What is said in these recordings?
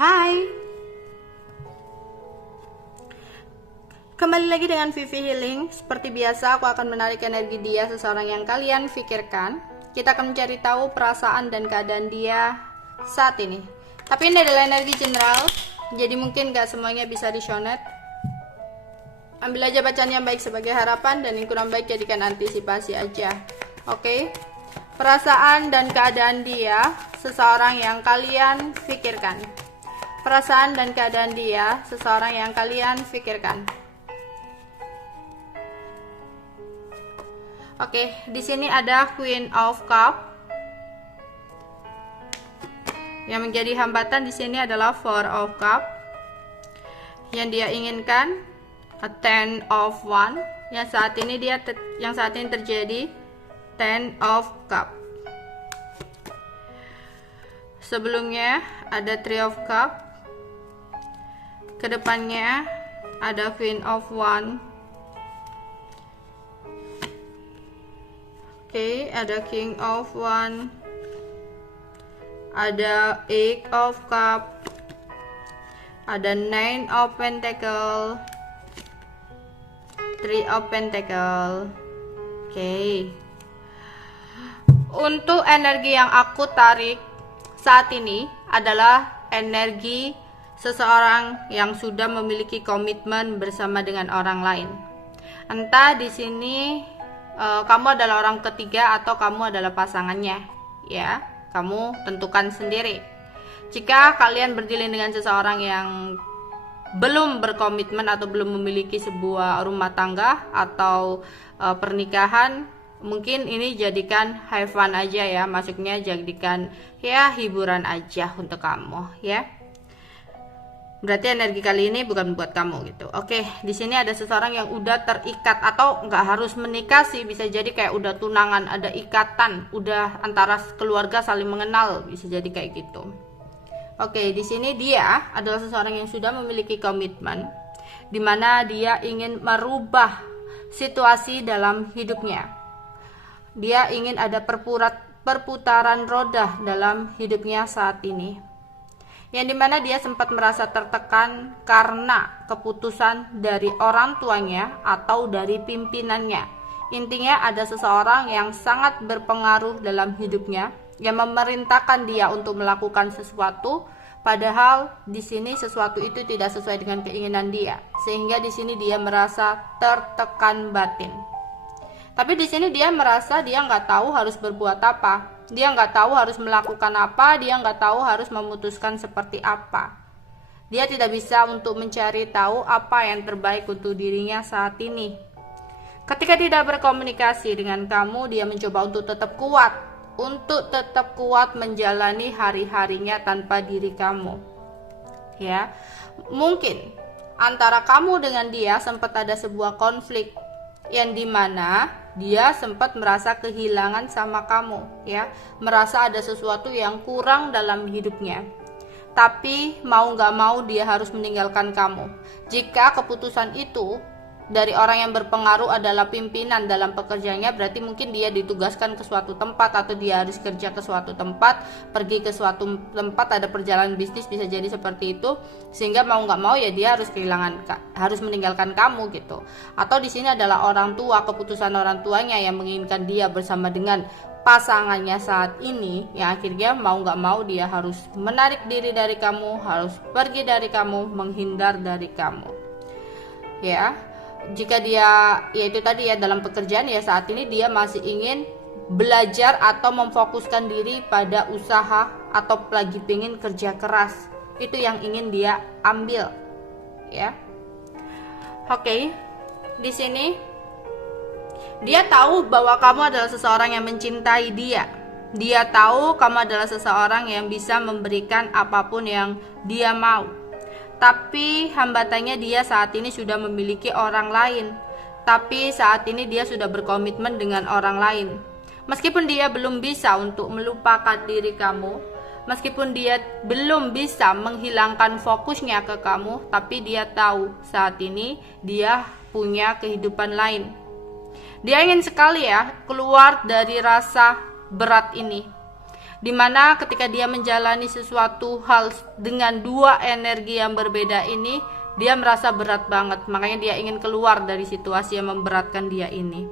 Hai, kembali lagi dengan Vivi Healing. Seperti biasa, aku akan menarik energi dia, seseorang yang kalian pikirkan. Kita akan mencari tahu perasaan dan keadaan dia saat ini. Tapi ini adalah energi general, jadi mungkin gak semuanya bisa resonate. Ambil aja bacaan yang baik sebagai harapan, dan yang kurang baik jadikan antisipasi aja. Oke? Perasaan dan keadaan dia, seseorang yang kalian pikirkan. Perasaan dan keadaan dia, seseorang yang kalian pikirkan. Oke, di sini ada Queen of Cup. Yang menjadi hambatan di sini adalah Four of Cup. Yang dia inginkan a Ten of One. Yang saat ini terjadi Ten of Cup. Sebelumnya ada Three of Cup. Kedepannya ada Queen of One. Oke, ada King of One. Ada Eight of Cup. Ada Nine of Pentacle. Three of Pentacle. Oke. Untuk energi yang aku tarik saat ini adalah energi seseorang yang sudah memiliki komitmen bersama dengan orang lain. Entah di sini kamu adalah orang ketiga atau kamu adalah pasangannya, ya. Kamu tentukan sendiri. Jika kalian berdilin dengan seseorang yang belum berkomitmen atau belum memiliki sebuah rumah tangga atau pernikahan, mungkin ini jadikan have fun aja ya, maksudnya jadikan ya hiburan aja untuk kamu, ya. Berarti energi kali ini bukan buat kamu gitu. Oke, di sini ada seseorang yang udah terikat, atau nggak harus menikah sih, bisa jadi kayak udah tunangan, ada ikatan, udah antara keluarga saling mengenal, bisa jadi kayak gitu. Oke, di sini dia adalah seseorang yang sudah memiliki komitmen, dimana dia ingin merubah situasi dalam hidupnya. Dia ingin ada perputaran roda dalam hidupnya saat ini. Yang dimana dia sempat merasa tertekan karena keputusan dari orang tuanya atau dari pimpinannya. Intinya ada seseorang yang sangat berpengaruh dalam hidupnya yang memerintahkan dia untuk melakukan sesuatu, padahal di sini sesuatu itu tidak sesuai dengan keinginan dia, sehingga di sini dia merasa tertekan batin. Tapi di sini dia merasa dia nggak tahu harus berbuat apa. Dia nggak tahu harus melakukan apa, dia nggak tahu harus memutuskan seperti apa. Dia tidak bisa untuk mencari tahu apa yang terbaik untuk dirinya saat ini. Ketika tidak berkomunikasi dengan kamu, dia mencoba untuk tetap kuat menjalani hari-harinya tanpa diri kamu. Ya, mungkin antara kamu dengan dia sempat ada sebuah konflik yang dimana dia sempat merasa kehilangan sama kamu, ya, merasa ada sesuatu yang kurang dalam hidupnya. Tapi mau gak mau dia harus meninggalkan kamu. Jika keputusan itu dari orang yang berpengaruh adalah pimpinan dalam pekerjaannya, berarti mungkin dia ditugaskan ke suatu tempat, atau dia harus kerja ke suatu tempat, pergi ke suatu tempat, ada perjalanan bisnis, bisa jadi seperti itu, sehingga mau nggak mau ya dia harus meninggalkan kamu gitu. Atau di sini adalah orang tua, keputusan orang tuanya yang menginginkan dia bersama dengan pasangannya saat ini, yang akhirnya mau nggak mau dia harus menarik diri dari kamu, harus pergi dari kamu, menghindar dari kamu, ya. Jika dia, yaitu tadi ya, dalam pekerjaan ya saat ini dia masih ingin belajar atau memfokuskan diri pada usaha, atau lagi pengen kerja keras, itu yang ingin dia ambil, ya. Oke, di sini dia tahu bahwa kamu adalah seseorang yang mencintai dia. Dia tahu kamu adalah seseorang yang bisa memberikan apapun yang dia mau. Tapi hambatannya dia saat ini sudah memiliki orang lain. Tapi saat ini dia sudah berkomitmen dengan orang lain. Meskipun dia belum bisa untuk melupakan diri kamu, meskipun dia belum bisa menghilangkan fokusnya ke kamu, tapi dia tahu saat ini dia punya kehidupan lain. Dia ingin sekali ya keluar dari rasa berat ini. Dimana ketika dia menjalani sesuatu hal dengan dua energi yang berbeda ini, dia merasa berat banget, makanya dia ingin keluar dari situasi yang memberatkan dia ini,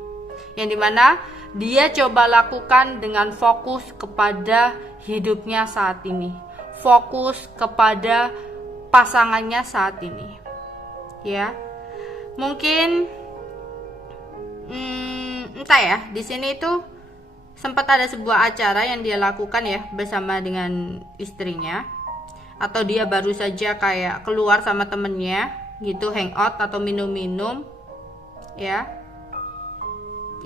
yang dimana dia coba lakukan dengan fokus kepada hidupnya saat ini, fokus kepada pasangannya saat ini. Ya, mungkin entah ya, di sini itu sempat ada sebuah acara yang dia lakukan ya bersama dengan istrinya, atau dia baru saja kayak keluar sama temennya gitu, hangout atau minum-minum ya,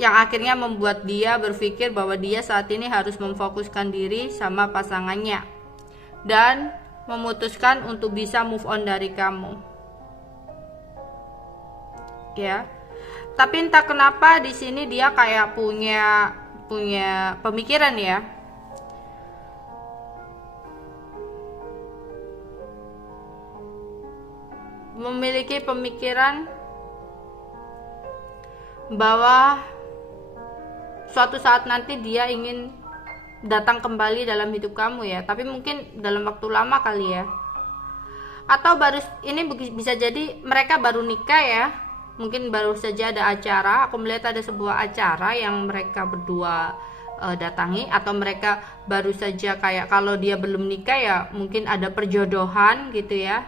yang akhirnya membuat dia berpikir bahwa dia saat ini harus memfokuskan diri sama pasangannya dan memutuskan untuk bisa move on dari kamu ya. Tapi entah kenapa di sini dia kayak punya pemikiran ya, memiliki pemikiran bahwa suatu saat nanti dia ingin datang kembali dalam hidup kamu ya, tapi mungkin dalam waktu lama kali ya, atau ini bisa jadi mereka baru nikah ya, mungkin baru saja ada acara. Aku melihat ada sebuah acara yang mereka berdua datangi, atau mereka baru saja kayak, kalau dia belum nikah ya mungkin ada perjodohan gitu ya,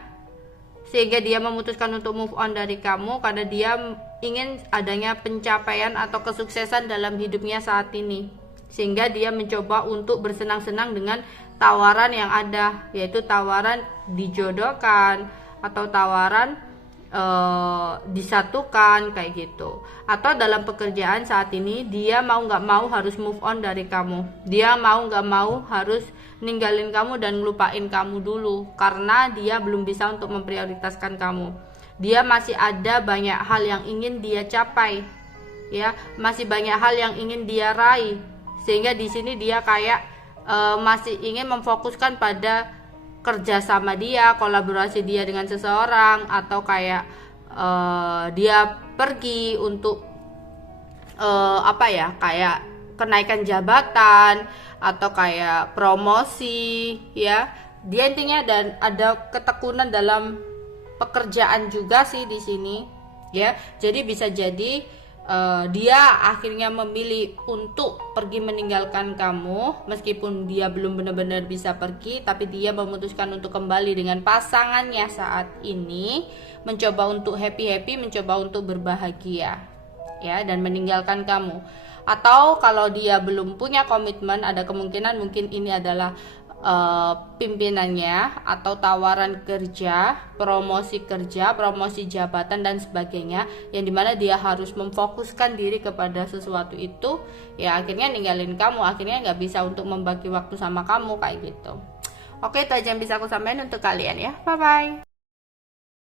sehingga dia memutuskan untuk move on dari kamu karena dia ingin adanya pencapaian atau kesuksesan dalam hidupnya saat ini, sehingga dia mencoba untuk bersenang-senang dengan tawaran yang ada, yaitu tawaran dijodohkan atau tawaran disatukan kayak gitu. Atau dalam pekerjaan saat ini dia mau nggak mau harus move on dari kamu, dia mau nggak mau harus ninggalin kamu dan ngelupain kamu dulu karena dia belum bisa untuk memprioritaskan kamu. Dia masih ada banyak hal yang ingin dia capai ya, masih banyak hal yang ingin dia raih, sehingga di sini dia kayak masih ingin memfokuskan pada kerja sama dia, kolaborasi dia dengan seseorang, atau kayak dia pergi untuk kayak kenaikan jabatan atau kayak promosi ya. Dia intinya dan ada ketekunan dalam pekerjaan juga sih di sini ya. Jadi bisa jadi dia akhirnya memilih untuk pergi meninggalkan kamu, meskipun dia belum benar-benar bisa pergi, tapi dia memutuskan untuk kembali dengan pasangannya saat ini, mencoba untuk happy, mencoba untuk berbahagia ya, dan meninggalkan kamu. Atau kalau dia belum punya komitmen, ada kemungkinan mungkin ini adalah pimpinannya, atau tawaran kerja, promosi jabatan dan sebagainya, yang dimana dia harus memfokuskan diri kepada sesuatu itu ya, akhirnya ninggalin kamu, akhirnya nggak bisa untuk membagi waktu sama kamu kayak gitu. Oke, itu aja yang bisa aku sampaikan untuk kalian ya. Bye bye.